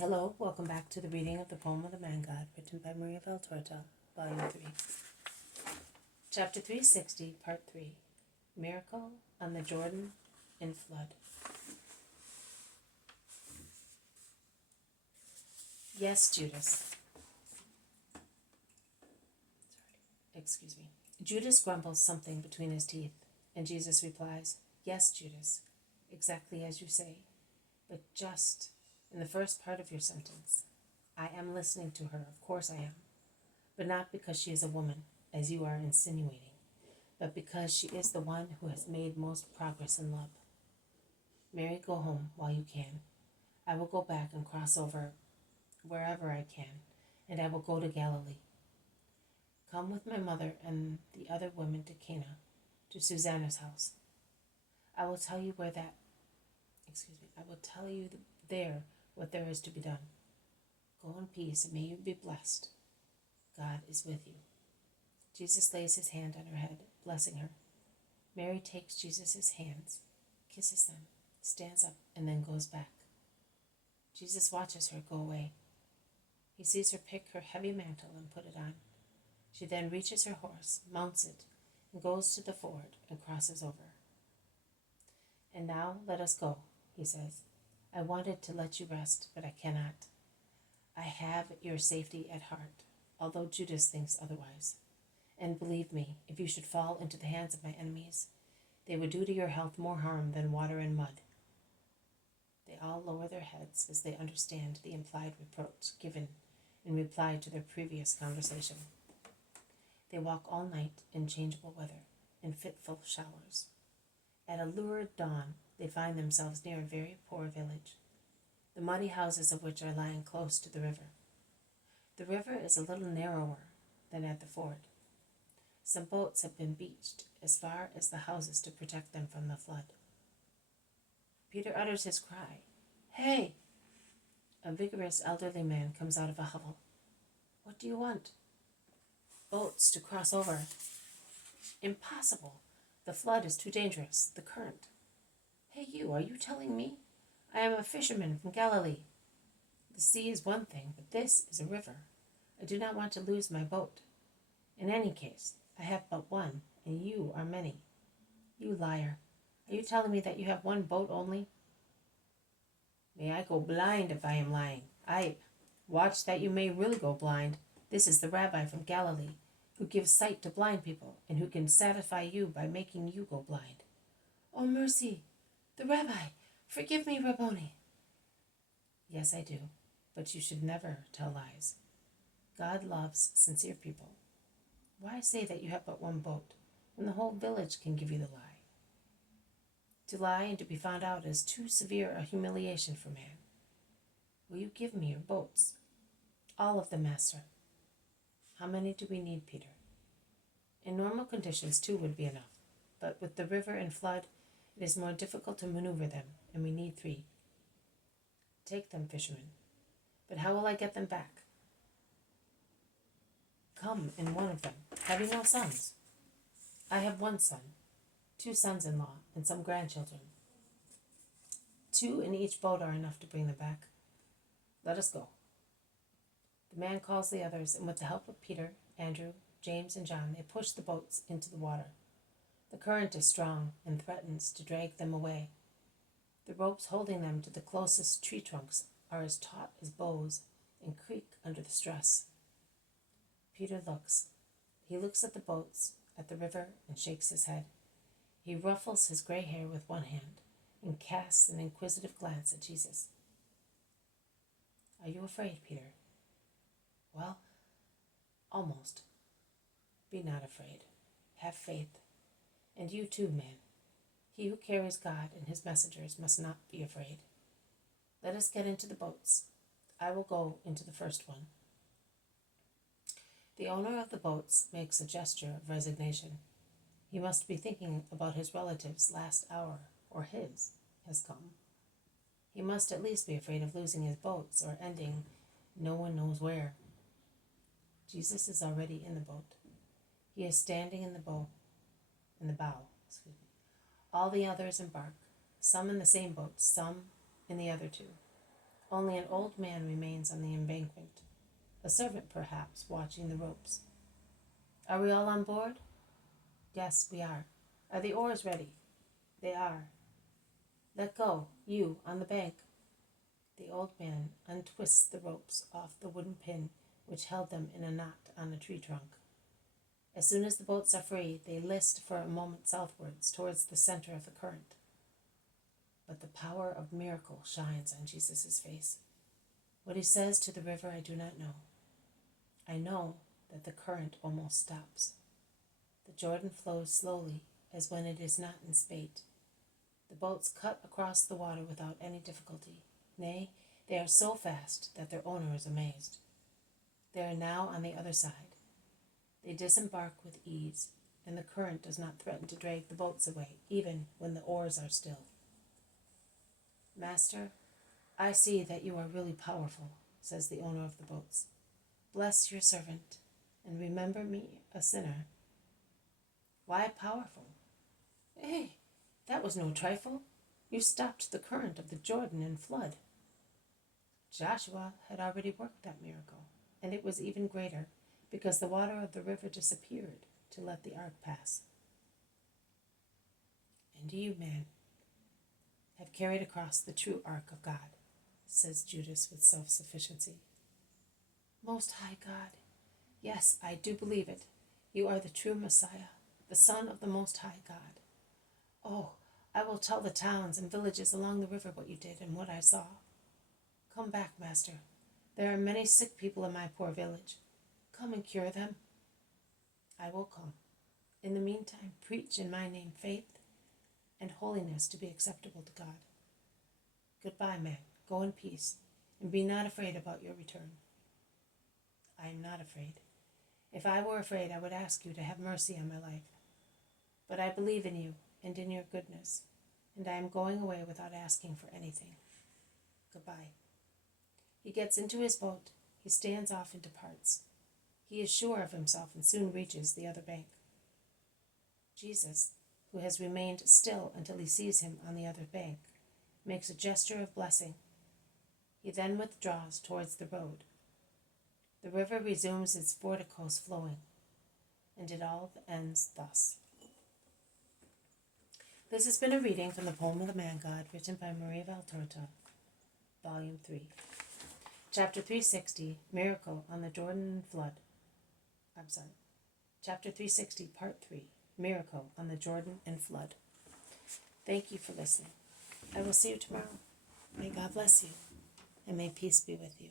Hello, welcome back to the reading of the poem of the Man God, written by Maria Valtorta, Volume 3. Chapter 360, Part 3, Miracle on the Jordan in Flood. Yes, Judas. Judas grumbles something between his teeth, and Jesus replies, Yes, Judas, exactly as you say, but just in the first part of your sentence. I am listening to her, of course I am, but not because she is a woman, as you are insinuating, but because she is the one who has made most progress in love. Mary, go home while you can. I will go back and cross over wherever I can, and I will go to Galilee. Come with my mother and the other women to Cana, to Susanna's house. I will tell you there what there is to be done. Go in peace, and may you be blessed. God is with you. Jesus lays his hand on her head, blessing her. Mary takes Jesus' hands, kisses them, stands up, and then goes back. Jesus watches her go away. He sees her pick her heavy mantle and put it on. She then reaches her horse, mounts it, and goes to the ford and crosses over. And now let us go, he says. I wanted to let you rest, but I cannot. I have your safety at heart, although Judas thinks otherwise. And believe me, if you should fall into the hands of my enemies, they would do to your health more harm than water and mud. They all lower their heads as they understand the implied reproach given in reply to their previous conversation. They walk all night in changeable weather, in fitful showers. At a lurid dawn, they find themselves near a very poor village, the muddy houses of which are lying close to the river. The river is a little narrower than at the ford. Some boats have been beached as far as the houses to protect them from the flood. Peter utters his cry, Hey! A vigorous elderly man comes out of a hovel. What do you want? Boats to cross over. Impossible. The flood is too dangerous. The current. Hey you, are you telling me? I am a fisherman from Galilee. The sea is one thing, but this is a river. I do not want to lose my boat. In any case, I have but one, and you are many. You liar. Are you telling me that you have one boat only? May I go blind if I am lying. Watch that you may really go blind. This is the rabbi from Galilee, who gives sight to blind people, and who can satisfy you by making you go blind. Oh, mercy! The rabbi! Forgive me, Rabboni! Yes, I do, but you should never tell lies. God loves sincere people. Why say that you have but one boat, when the whole village can give you the lie? To lie and to be found out is too severe a humiliation for man. Will you give me your boats? All of them, master. How many do we need, Peter? In normal conditions, 2 would be enough, but with the river and flood, it is more difficult to maneuver them, and we need 3. Take them, fisherman. But how will I get them back? Come in one of them. Have you no sons? I have 1 son, 2 sons-in-law, and some grandchildren. 2 in each boat are enough to bring them back. Let us go. The man calls the others, and with the help of Peter, Andrew, James, and John, they push the boats into the water. The current is strong and threatens to drag them away. The ropes holding them to the closest tree trunks are as taut as bows and creak under the stress. Peter looks. He looks at the boats, at the river, and shakes his head. He ruffles his gray hair with one hand and casts an inquisitive glance at Jesus. Are you afraid, Peter? Well, almost. Be not afraid. Have faith. And you too, man. He who carries God and his messengers must not be afraid. Let us get into the boats. I will go into the first one. The owner of the boats makes a gesture of resignation. He must be thinking about his relative's last hour, or his, has come. He must at least be afraid of losing his boats or ending no one knows where. Jesus is already in the boat. He is standing in the bow. All the others embark, some in the same boat, some in the other 2. Only an old man remains on the embankment, a servant perhaps, watching the ropes. Are we all on board? Yes, we are. Are the oars ready? They are. Let go, you, on the bank. The old man untwists the ropes off the wooden pin which held them in a knot on a tree trunk. As soon as the boats are free, they list for a moment southwards towards the center of the current. But the power of miracle shines on Jesus' face. What he says to the river I do not know. I know that the current almost stops. The Jordan flows slowly, as when it is not in spate. The boats cut across the water without any difficulty. Nay, they are so fast that their owner is amazed. They are now on the other side. They disembark with ease, and the current does not threaten to drag the boats away, even when the oars are still. Master, I see that you are really powerful, says the owner of the boats. Bless your servant, and remember me, a sinner. Why powerful? Hey, that was no trifle. You stopped the current of the Jordan in flood. Joshua had already worked that miracle, and it was even greater, because the water of the river disappeared to let the ark pass. And you, man, have carried across the true ark of God, says Judas with self-sufficiency. Most High God, yes, I do believe it. You are the true Messiah, the Son of the Most High God. Oh, I will tell the towns and villages along the river what you did and what I saw. Come back, Master. There are many sick people in my poor village. Come and cure them. I will come. In the meantime, preach in my name faith and holiness to be acceptable to God. Goodbye, man. Go in peace, and be not afraid about your return. I am not afraid. If I were afraid, I would ask you to have mercy on my life. But I believe in you and in your goodness, and I am going away without asking for anything. Goodbye. He gets into his boat. He stands off and departs. He is sure of himself and soon reaches the other bank. Jesus, who has remained still until he sees him on the other bank, makes a gesture of blessing. He then withdraws towards the road. The river resumes its vorticose flowing, and it all ends thus. This has been a reading from the Poem of the Man God, written by Maria Valtorta, Volume 3. Chapter 360, Miracle on the Jordan Flood. Chapter 360, Part 3, Miracle on the Jordan and Flood. Thank you for listening. I will see you tomorrow. May God bless you, and may peace be with you.